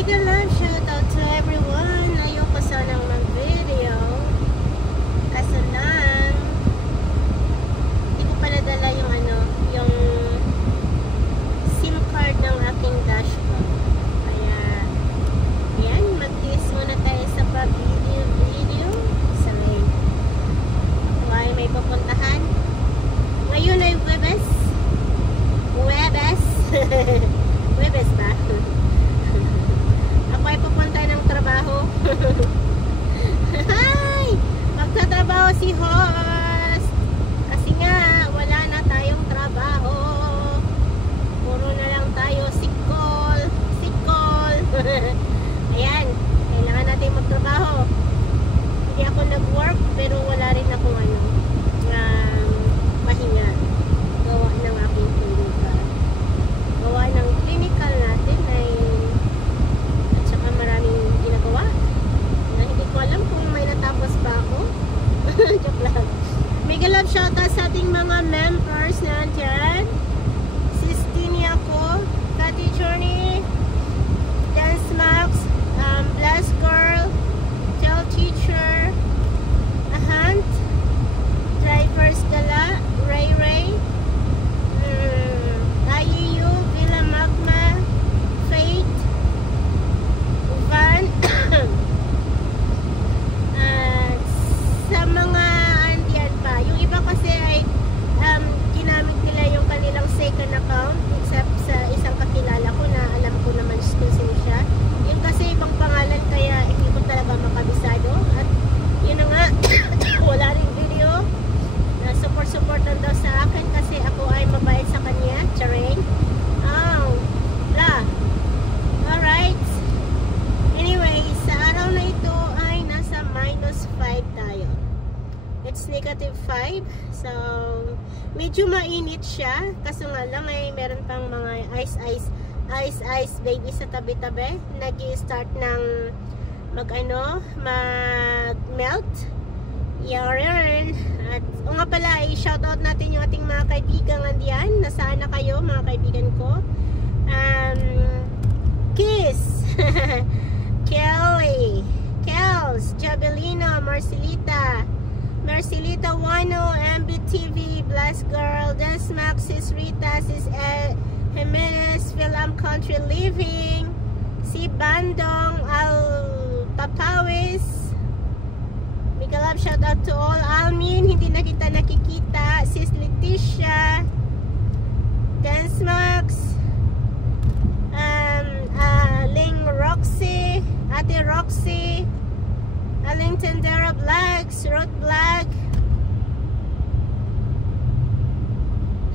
Mega love shout out to everyone. Ayoko sanang mag-video. Kaso lang, hindi ko pa nadala yung yung SIM card ng aking dashboard. Kaya, yan, mag-kiss muna tayo sa pag-video. Sabi, why may pupuntahan? Ngayon ay Webes. Webes ba? Ako ay pupunta ng trabaho. Hi! Magtatrabaho si host. Kasi nga, wala na tayong trabaho. Puro na lang tayo sikol. Ayan, kailangan natin magtrabaho. Hindi ako nag-work, pero wala rin akong pahinga. Gawa ng aking clinical. Gawa ng clinical natin ay at saka maraming ginagawa na hindi ko alam kung may natapos pa ako. Joke lang. Mega love shoutout sa ating mga members na andyan. Sistine ako, Kati Journey, Dance Max, Bless Girl, Tell Teacher, Hunt, Drivers Gala, Ray IEU, Villa Magma, Faith, Van, sa mga andiyan pa. Yung iba kasi ay ginamit nila yung kanilang second account except sa isang kakilala ko na alam ko naman kung sino siya. Yun kasi ibang pangalan kaya hindi ko talaga makabisado. At yun na nga, wala rin video. Support lang daw sa akin kasi ako ay mabait sa kanya. Charing. Oh, blah. Alright. Anyway, sa araw na ito ay nasa -5 tayo. It's -5. So, medyo mainit siya. Kaso nga lang ay meron pang mga ice baby sa tabi-tabi. Nag-i-start ng mag-melt. Yarn. At o nga pala, i-shoutout natin yung ating mga kaibigan andiyan. Nasaan na kayo mga kaibigan ko? Kiss, Kelly, Kels, Jabelino, Marcelita, Wano, MBTV, Bless Girl, Dance Max, Sis Rita, Sis Jimenez, Film Country Living, si Bandong, Al Papawis. Mega love shout out to all. Almin, hindi na kita nakikita. Sis Leticia, Dance Max, Ling Roxy, Ate Roxy, Aling Tendera Vlogs, Road Vlog,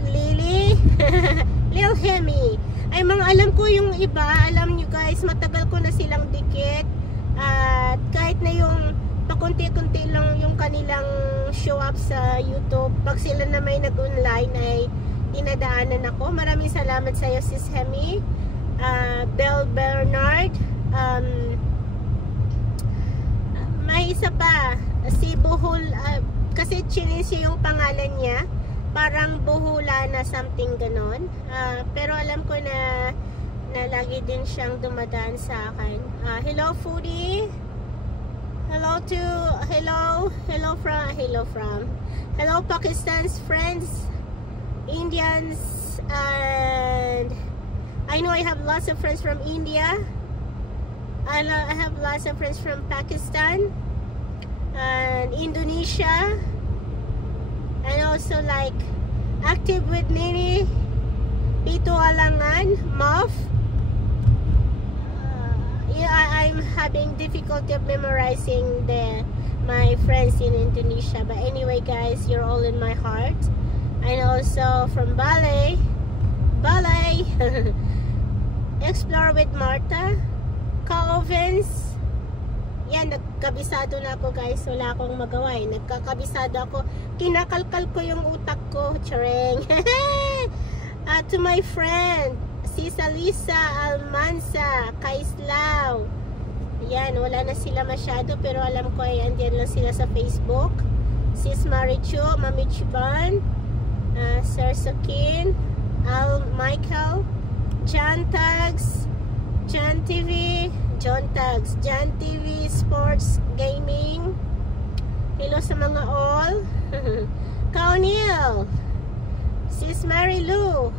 Lily, Lil Hemi. Ay, mga alam ko yung iba. Alam nyo guys, matagal ko na silang dikit. At kahit na yung pakunti-kunti lang yung kanilang show up sa YouTube. Pag sila na may nag-online ay dinadaanan ako. Maraming salamat sa iyo, Sis Hemi. Belle Bernard. May isa pa. Si Buhul. Kasi chinisya yung pangalan niya. Parang Buhula na something ganon. Pero alam ko na lagi din siyang dumadaan sa akin. Hello, Foodie. Hello Pakistan's friends, Indians, and I know I have lots of friends from India. I have lots of friends from Pakistan and Indonesia, and also like Active with Nini, Pito Alangan, Mof. Yeah, I'm having difficulty of memorizing my friends in Indonesia. But anyway, guys, you're all in my heart. And also from Balay, Explore with Martha, Ka-Ovens. Yan, nagkabisado na ako guys. Wala akong magawa eh. Nagkakabisado ako. Kinakalkal ko yung utak ko. Charing. To my friend, Sisa Lisa Almanza, Kaislao. Yan, wala na sila masyado pero alam ko ay andyan lang sila sa Facebook. Sis Marichu, Mami Chiban, Sir Sakin, Al Michael, Jan Tags, John TV, John Tags, John TV Sports Gaming. Hello sa mga all. Kaunil, Sis Mary Lou,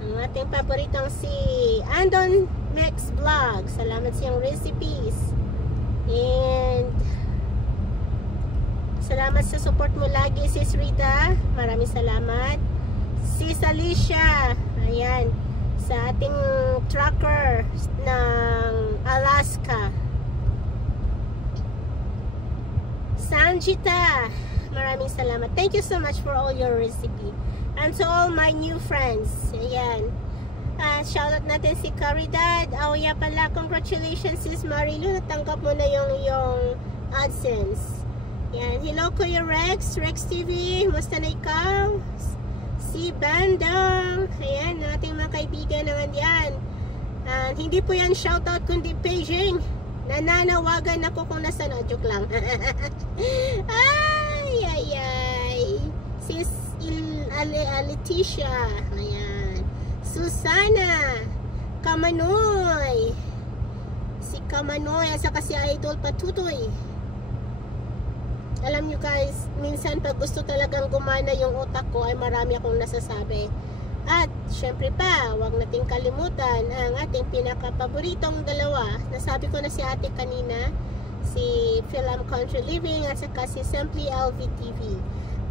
ang ating paboritong si Andon Mix Vlog. Salamat sa iyong recipes. And salamat sa support mo lagi, Sis Rita. Maraming salamat. Sis Alicia, ayan, sa ating trucker ng Alaska. Sanjita, maraming salamat. Thank you so much for all your recipe. And to all my new friends. Ayan. Shoutout natin si Caridad. Yeah pala, congratulations Sis Marilu. Natanggap mo na yung AdSense. Ayan. Hello Kuya Rex, Rex TV. Musta na ikaw? Si Bandang. Ayan, ating mga kaibigan naman yan. Hindi po yan shoutout kundi paging. Nananawagan ako kung nasa na. Joke lang. Ay. Sis Leticia. Ayan. Susana. Kamanoy. Si Kamanoy. Asa kasi Idol Patutoy. Alam nyo guys, minsan pag gusto talagang gumana yung utak ko ay marami akong nasasabi. At syempre pa, huwag nating kalimutan ang ating pinaka-paboritong dalawa. Nasabi ko na si ate kanina, si Film Country Living at saka si Simply LV TV.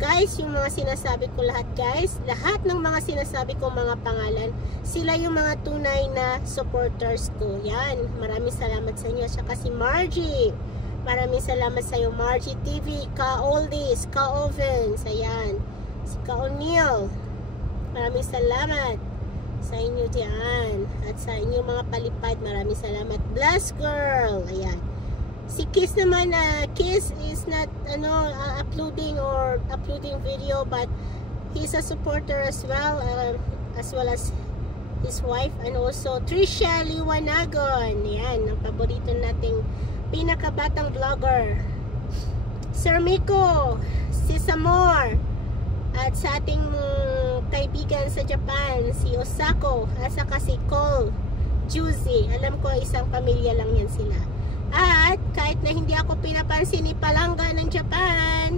Guys, yung mga sinasabi ko lahat guys, lahat ng mga sinasabi ko mga pangalan, sila yung mga tunay na supporters ko. Yan, maraming salamat sa inyo. Saka si Margie, maraming salamat sa iyo Margie TV, Ka Oldies, Ka Ovens, ayan, si Ka O'Neill. Maraming salamat sa inyo diyan. At sa inyong mga palipad, maraming salamat. Bless girl. Ayan. Si Kiss naman, Kiss is not uploading video, but he's a supporter as well as his wife, and also Trisha Liwanagon. Ayan, ang paborito nating pinakabatang vlogger. Sir Miko, si Samor, at sa ating kaibigan sa Japan, si Osako, at saka si Cole Juicy. Alam ko isang pamilya lang yan sila. At kahit na hindi ako pinapansin ni Palangga ng Japan,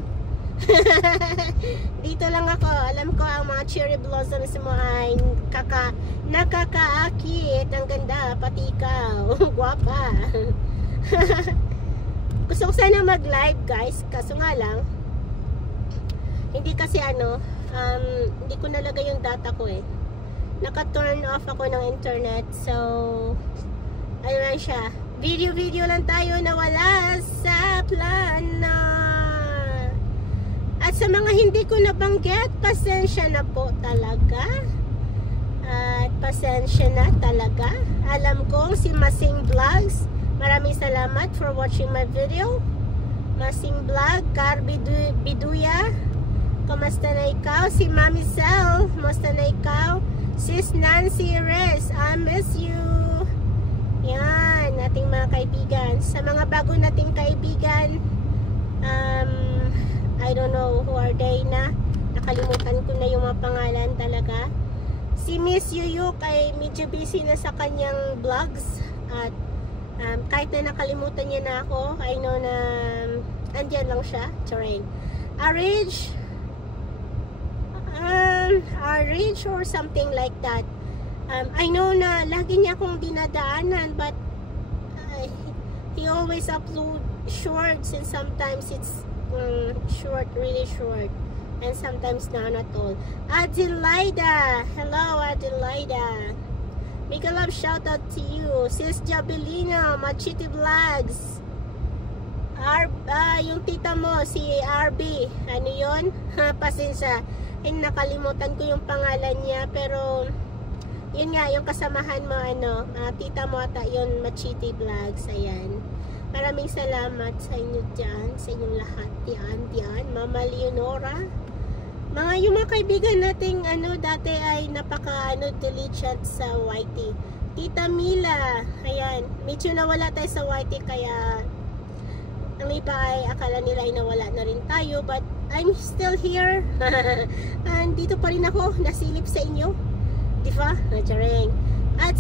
dito lang ako. Alam ko ang mga cherry blossoms mo ay nakakaakit. Ang ganda, pati ikaw. Guwapa. Gusto ko sana mag-live guys, kaso nga lang hindi kasi hindi ko nalagay yung data ko eh. Naka-turn off ako ng internet. So, ano lang siya. Video lang tayo na wala sa plano. At sa mga hindi ko nabanggit, pasensya na po talaga. At pasensya na talaga. Alam kong si Masing Vlogs, maraming salamat for watching my video. Masing Vlog, Carby Biduya, kamusta na ikaw? Si Mami Sel, kamusta na ikaw? Sis Nancy Rez, I miss you. Yan, ating mga kaibigan. Sa mga bago nating kaibigan, I don't know who are they na. Nakalimutan ko na yung mga pangalan talaga. Si Miss Yuyuk ay medyo busy na sa kanyang vlogs. At kahit na nakalimutan niya na ako, I know na andyan lang siya. Charing. Arrange or something like that. I know na lagi niya akong dinadaanan, but he always upload shorts, and sometimes it's short, really short, and sometimes not at all. Adelaida, hello Adelaida, make a love shout out to you. Sis Jabelina, Machiti Vlogs, yung tita mo si RB, ano yun? Pasensya, nakalimutan ko yung pangalan niya, pero yun nga, yung kasamahan mo, tita mo ata yun, Machiti Vlogs. Ayan, maraming salamat sa inyo dyan, sa inyong lahat. Diyan, Mama Leonora, yung mga kaibigan nating dati ay delete sa YT. Tita Mila, ayan, medyo nawala tayo sa YT, kaya ang iba ay akala nila ay nawala na rin tayo, but I'm still here. And dito pa rin ako, nasilip sa inyo, diba? Charing. At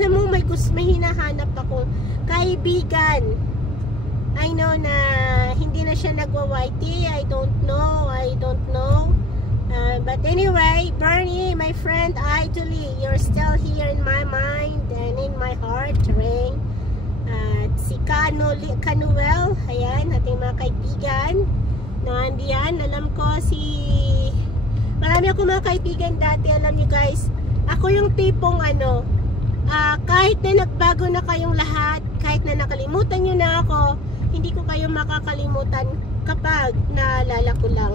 Alam mo, may hinahanap akong kaibigan. I know na hindi na siya nagwa-YT. I don't know. But anyway, Bernie, my friend, idly, you're still here in my mind and in my heart, Ring. At si Canuel, ayan, ating mga kaibigan. Nandiyan, alam ko marami akong mga kaibigan dati, alam niyo guys. Ako yung tipong kahit na nagbago na kayong lahat, kahit na nakalimutan nyo na ako, hindi ko kayo makakalimutan kapag naalala ko lang.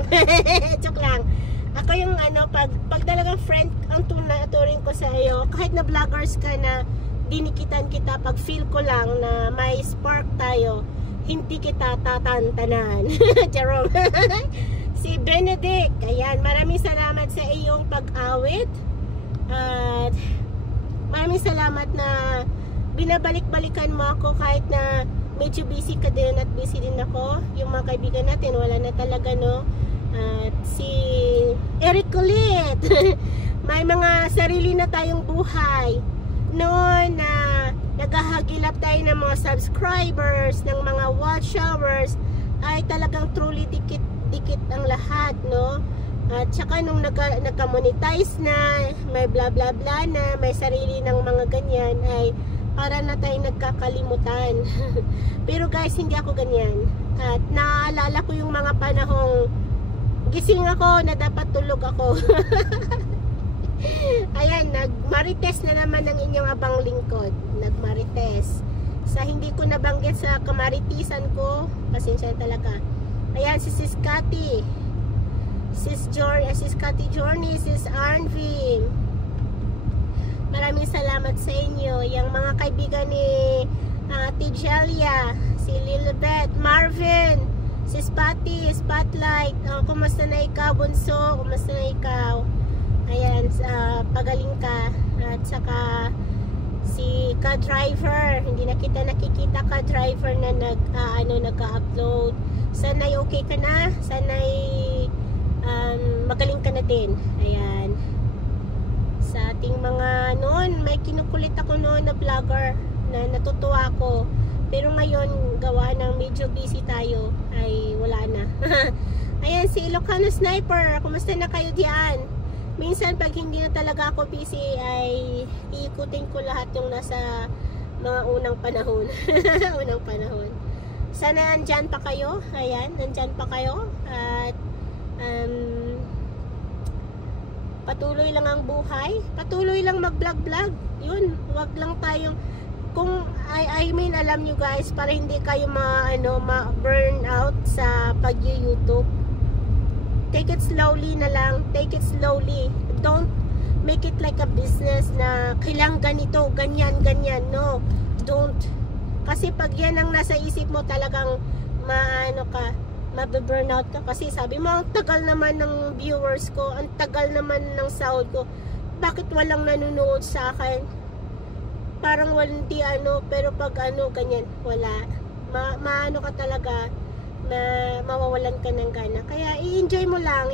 Joke lang. Ako yung pag talagang friend ang turing ko sa iyo, kahit na vloggers ka na dinikitan kita, pag feel ko lang na may spark tayo, hindi kita tatantanan. Charong. Si Benedict, ayan, maraming salamat sa iyong pag-awit. At maraming salamat na binabalik-balikan mo ako kahit na medyo busy ka din at busy din ako. Yung mga kaibigan natin, wala na talaga, no? At si Eric ulit. May mga sarili na tayong buhay. Noon na naghahagilap tayo ng mga subscribers, ng mga watch hours, ay talagang truly dikit ang lahat, no? At saka nung nagka-monetize na, may bla bla bla na, may sarili ng mga ganyan, ay para na tayong nagkakalimutan. Pero guys, hindi ako ganyan. At naaalala ko yung mga panahong gising ako na dapat tulog ako. Ayan, nagmarites na naman ang inyong abang lingkod. Nagmarites. Sa hindi ko nabanggit sa kamaritisan ko, pasensya talaga. Ayan, si Sis Cathy. Sis Cathy Journey, Sis Arnvin. Maraming salamat sa inyo. Yung mga kaibigan ni Tijelia, si Lilibet, Marvin, Sis Patty, Spotlight. Kumusta na ikaw, Bunso? Kumusta na ikaw? Ayan, pagaling ka. At saka si ka-driver, hindi na kita nakikita ka-driver na nagka-upload. Sana'y okay ka na, sana'y magaling ka na din. Ayan, sa ating mga noon, may kinukulit ako noon na vlogger na natutuwa ako, pero ngayon gawa ng medyo busy tayo ay wala na. Ayan, si Ilocano Sniper, kumusta na kayo diyan? Minsan pag hindi na talaga ako busy ay iikutin ko lahat yung nasa mga unang panahon. Unang panahon. Sana andyan pa kayo. Ayan, andyan pa kayo. At patuloy lang ang buhay. Patuloy lang mag-vlog-vlog. Yun, wag lang tayong I mean, alam nyo guys, para hindi kayo ma-burn out sa pag-YouTube. Take it slowly na lang. Take it slowly. Don't make it like a business na kailangan ganito, ganyan. No, don't. Kasi pag yan ang nasa isip mo, talagang mabe-burnout ka. Kasi sabi mo, ang tagal naman ng viewers ko, ang tagal naman ng sahod ko. Bakit walang nanonood sa akin? Parang walang pero pag ganyan, wala. Maano ka talaga, mawawalan ka ng gana. Kaya i-enjoy mo lang.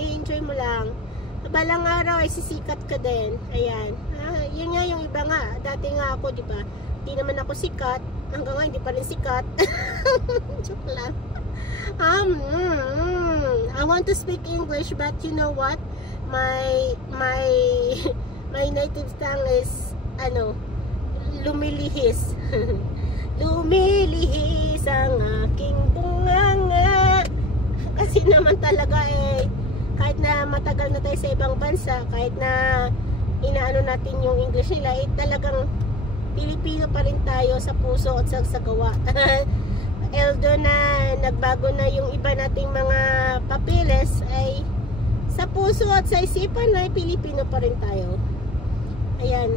Balang araw ay sisikat ka din. Ayan. Yun nga yung iba nga. Dati nga ako, di ba? Hindi naman ako sikat. Hanggang nga, hindi pa rin sikat. Joke lang. I want to speak English, but you know what? My native tongue is, lumilihis. Lumilihis ang aking bunganga. Kasi naman talaga kahit na matagal na tayo sa ibang bansa, kahit na inaano natin yung English nila, talagang Pilipino pa rin tayo sa puso at sa gawa. Although na nagbago na yung iba nating mga papeles, ay sa puso at sa isipan ay Pilipino pa rin tayo. Ayan,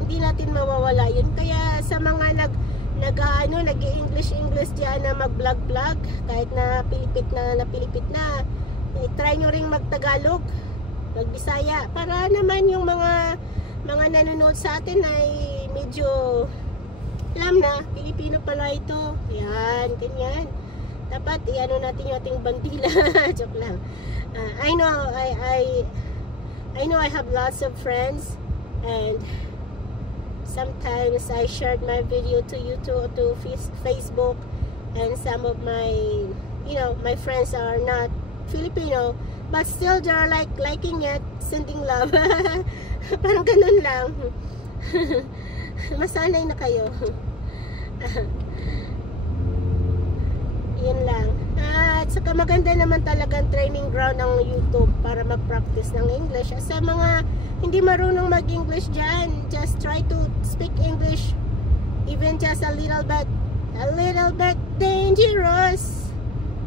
hindi natin mawawala yun. Kaya sa mga nag-English diyan na mag-vlog, kahit na Pilipit na, try nyo ring mag-Tagalog, mag-Bisaya, para naman yung mga nanonood sa atin ay medyo alam na, Pilipino pala ito. Ayan, ganyan. Dapat iano natin yung ating bandila. Joke lang. I know I have lots of friends, and sometimes I shared my video to YouTube, to Facebook, and some of my, you know, my friends are not Filipino, but still they're like liking it, sending love. Parang ganun lang. Masanay na kayo. Yun lang. At saka maganda naman talagang training ground ng YouTube para mag-practice ng English. Sa mga hindi marunong mag-English dyan, just try to speak English, even just a little bit dangerous.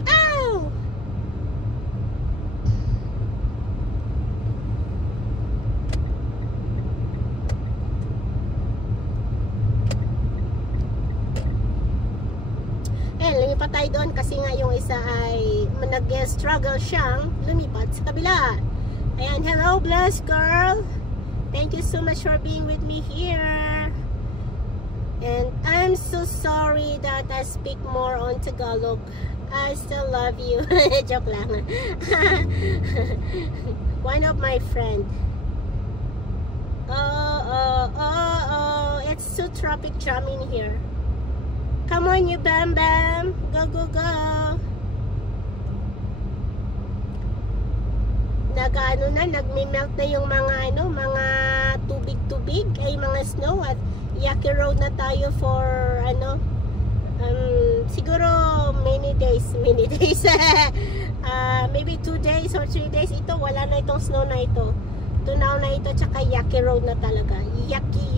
Ow! Lumipat tayo doon kasi nga yung isa ay nag-struggle siyang lumipat sa kabila. Ayan, hello blessed girl, thank you so much for being with me here, and I'm so sorry that I speak more on Tagalog. I still love you. Joke lang. One of my friend, it's so traffic jam in here. Come on, you Bam Bam. Go, go, go. Nag-ano na, nagme-melt na yung mga ano, mga tubig-tubig, ay mga snow, at Yaki Road na tayo for ano, siguro many days. Maybe 2 days or 3 days. Ito, wala na itong snow na ito. Tunaw na ito, tsaka Yaki Road na talaga. Yaki.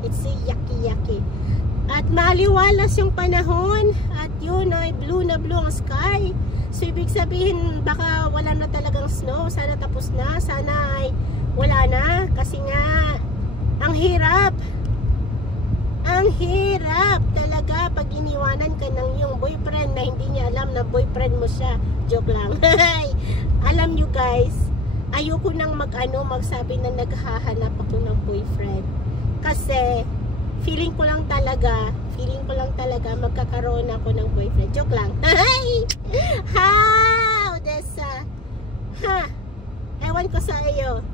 It's a Yaki. At maliwalas yung panahon, at yun ay blue na blue ang sky. So ibig sabihin baka wala na talagang snow. Sana tapos na, sana ay wala na, kasi nga ang hirap talaga pag iniwanan ka ng iyong boyfriend na hindi niya alam na boyfriend mo siya. Joke lang. Alam nyo guys, ayoko nang magsabi na naghahanap ako ng boyfriend, kasi feeling ko lang talaga magkakaroon ako ng boyfriend. Joke lang. Ha! Odessa. Ha! Ewan ko sa iyo.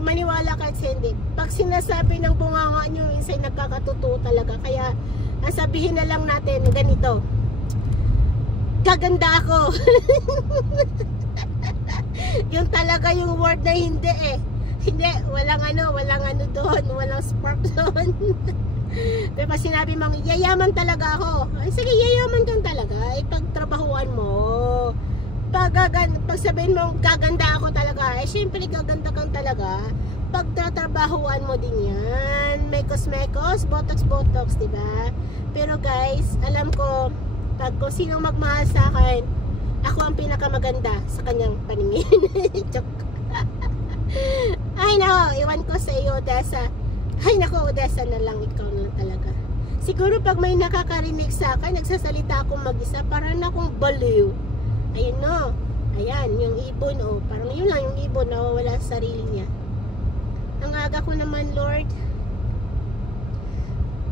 Maniwala ka at hindi. Pag sinasabi ng bunganga nyo, minsan nagkakatotoo talaga. Kaya, ang sabihin na lang natin, ganito. Gaganda ako. Yung talaga yung word na hindi eh. Hindi, walang ano doon, walang spark doon. Pero pag sinabi mong yayaman talaga ako, ay sige, yayaman kang talaga, ipagtrabahuan mo. Pag sabihin mong gaganda ako talaga, eh syempre gaganda kang talaga, pagtatrabahuan mo din yan. Mekos, botox, diba? Pero guys, alam ko, pag kung sinong magmahal sa akin, ako ang pinakamaganda sa kanyang paningin. Joke. Ay nako, iwan ko sa iyo, Odessa. Ay nako, Odessa na lang, ikaw na lang talaga. Siguro pag may nakakarinig sa akin, nagsasalita akong mag-isa, parang akong baliw. Ayun no, ayan, yung ibon, oh, parang yun lang, yung ibon nawawala sa sarili niya. Ang aga ko naman, Lord.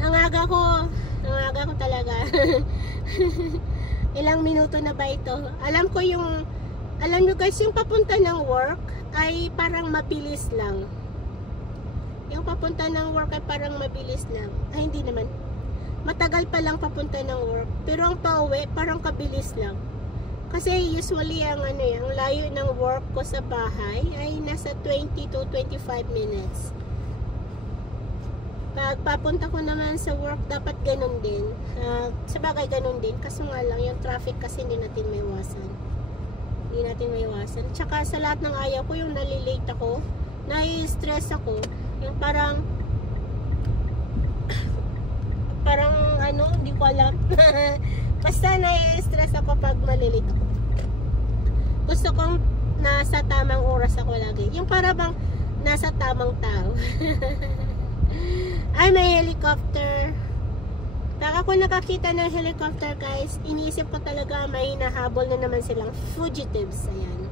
Ang aga ko talaga. Ilang minuto na ba ito? Alam nyo guys, yung papunta ng work ay parang mabilis lang. Yung papunta ng work ay parang mabilis lang. Ay, hindi naman. Matagal pa lang papunta ng work. Pero ang pauwi, parang kabilis lang. Kasi usually ang layo ng work ko sa bahay ay nasa 20 to 25 minutes. Pag papunta ko naman sa work, dapat ganun din. Sa bagay ganun din. Kaso nga lang, yung traffic kasi hindi natin maiwasan. Tsaka sa lahat ng ayaw ko, yung nalilate ako, nai-stress ako, yung parang hindi ko alam. Basta nai-stress ako pag malilate ako. Gusto kong nasa tamang oras ako lagi, yung para bang nasa tamang tao. Ay, may helicopter. Pag ako nakakita ng helicopter guys, iniisip ko talaga may nahabol na naman silang fugitives. Ayan.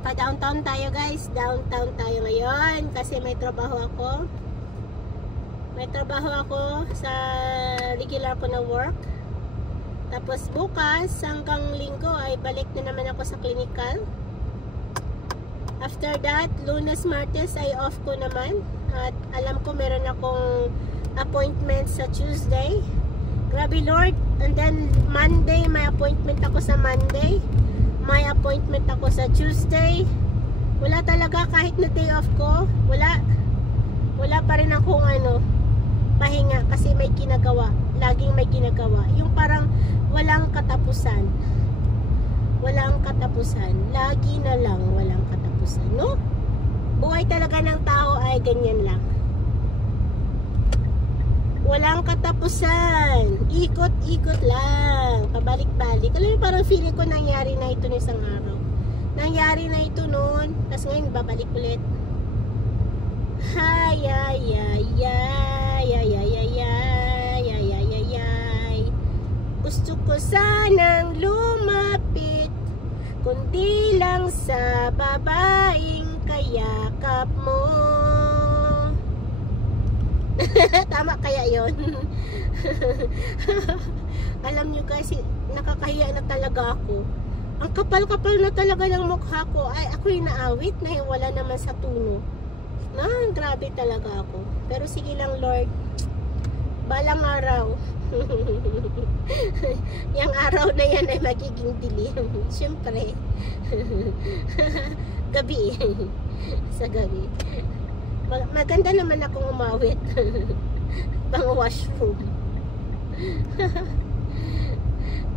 Pa-downtown tayo guys. Downtown tayo ngayon kasi may trabaho ako. Sa regular ko na work. Tapos bukas hanggang linggo ay balik na naman ako sa clinical. After that, Lunes, Martes ay off ko naman. At alam ko meron akong appointment sa Tuesday. Grabe Lord. And then Monday, may appointment ako sa Monday. May appointment ako sa Tuesday. Wala talaga kahit na day off ko. Wala pa rin akong pahinga kasi may ginagawa. Laging may ginagawa. Yung parang walang katapusan. Walang katapusan. Lagi na lang walang katapusan, no? Buhay talaga ng tao ay ganyan lang. Walang katapusan. Ikot-ikot lang. Pabalik-balik. Alam mo, parang feeling ko nangyari na ito ng isang araw. Nangyari na ito noon. Tapos ngayon, babalik ulit. Gusto ko sanang lumapit, kundi lang sa babaeng kayakap mo. Tama kaya yon? Alam nyo guys, nakakahiya na talaga ako. Ang kapal-kapal na talaga ng mukha ko. Ay, ako'y naawit na wala naman sa tuno. Grabe talaga ako. Pero sige lang Lord, balang araw. Yung araw na yan ay magiging dilim. Siyempre. Gabi. Sa gabi. Maganda naman akong umawit. Pang washroom.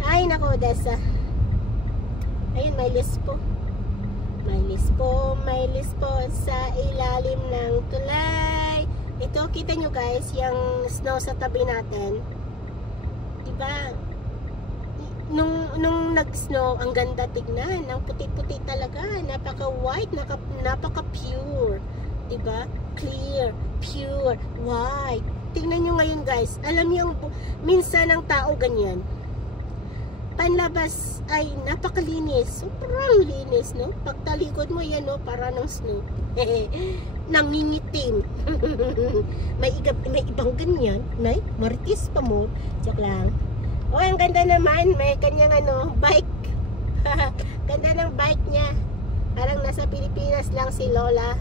Ay nako, Desa. Ayun, may list po. May list po sa ilalim ng tulay. Ito, kita nyo guys, yung snow sa tabi natin. Diba? Nung nag-snow, ang ganda tignan. Ang puti-puti talaga. Napaka-white, napaka-pure. Diba? Clear, pure, white. Tingnan nyo ngayon guys. Alam nyo, minsan ang tao ganyan. Panlabas ay napakalinis. Sobrang linis, no? Pagtalikod mo yan, no? Para ng snow. Nangingitim. may ibang ganyan. May maritis pa mo. Joke lang. Oh, ang ganda naman. May kanyang bike. Ganda ng bike niya. Parang nasa Pilipinas lang si Lola.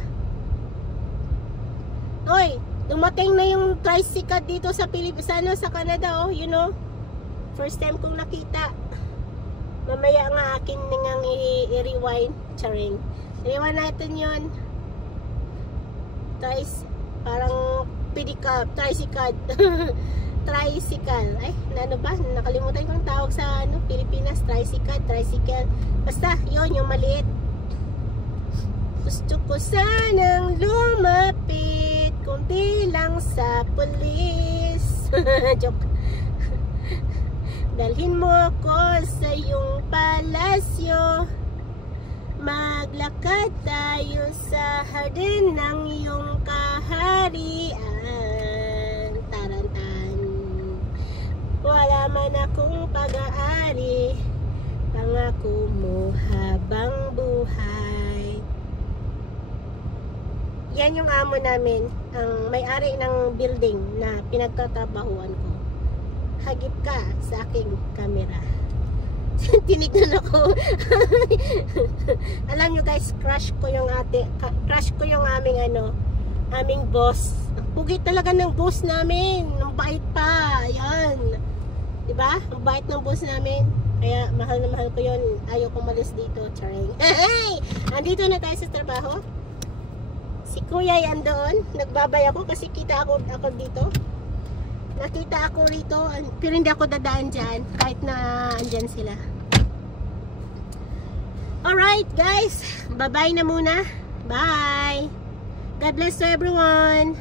Oy, dumating na yung tricycle dito sa Pilipinas, sa Canada, oh, you know. First time kong nakita. Mamaya nga akin nang i-rewind. Charing. Rewind natin yun. Parang pedicab, tricycle. Tricycle. Ay, ano ba? Nakalimutan kong tawag sa Pilipinas. Tricycle. Basta, yun, yung maliit. Gusto ko sanang lumapit, kunti lang sa pulis. Joke. Dalhin mo ako sa iyong palasyo. Maglakad tayo sa hardin ng iyong kaharian. Tarantan. Wala man akong pag-aari, pangako mo habang buhay. Yan yung amo namin, ang may-ari ng building na pinagtatrabahuan ko. Hagip ka sa aking camera. Tinignan ako. Alam nyo guys, crush ko yung aming boss. Pugi talaga ng boss namin. Ang bait pa. Ayan. Diba? Ang bait ng boss namin. Kaya mahal na mahal ko yun. Ayaw ko malis dito. Charing. Hey! Andito na tayo sa trabaho. Si Kuya yan doon. Nagbabay ako kasi kita ako dito. Nakita ako rito, pero hindi ako dadaan dyan kahit na andyan sila. Alright guys, bye bye na muna. Bye. God bless to everyone.